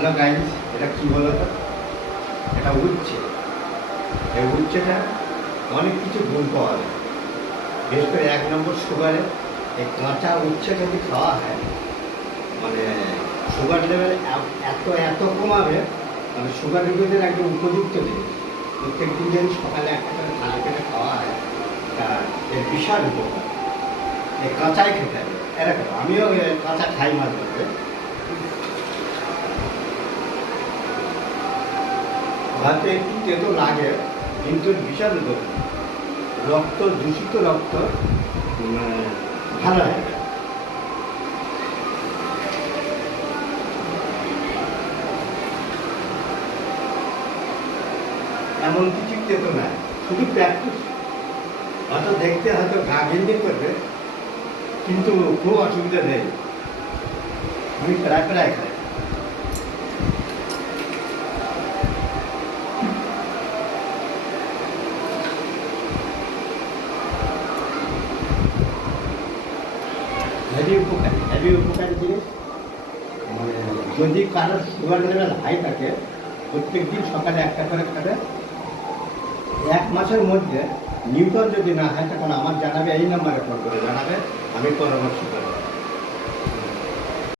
Hello guys, এটা কি বলো তো? এটা উচ্ছে। এই উচ্ছেটা অনেক কিছু গুণ পাওয়া যায়। বিশেষ করে 1 নম্বর সুগারে এই কাঁচা উচ্ছে যদি খাওয়া হয়, মানে সুগার লেভেল এত এত কমাবে, মানে সুগার রোগীদের একদম উপযুক্ত জিনিস। প্রত্যেক দিন যদি সকালে একটা করে খালি পেটে খাওয়া হয়, তা এর বিশাল উপকার। এই কাঁচাই খেতে হবে এরকম। আমিও কাঁচা খাই মাঝে মাঝে। হয়তো একটু তেতো লাগে, কিন্তু এর বিশাল উপকার। রক্ত, দূষিত রক্ত ভালো হয়ে যায়। এমন কিছু তেতো না, শুধু প্র্যাকটিস। হয়তো দেখতে হয়তো গা ঘিন্দি করবে, কিন্তু খুব অসুবিধা নেই। আমি প্রায় প্রায় খাই। হেভি উপকারী জিনিস। মানে যদি কারোর সুগার লেভেল হাই থাকে, প্রত্যেক দিন সকালে একটা করে খাবে। 1 মাসের মধ্যে নিউটন যদি না হয়, তখন আমার জানাবে, এই নাম্বারে ফোন করে জানাবে, আমি পরামর্শ করবো।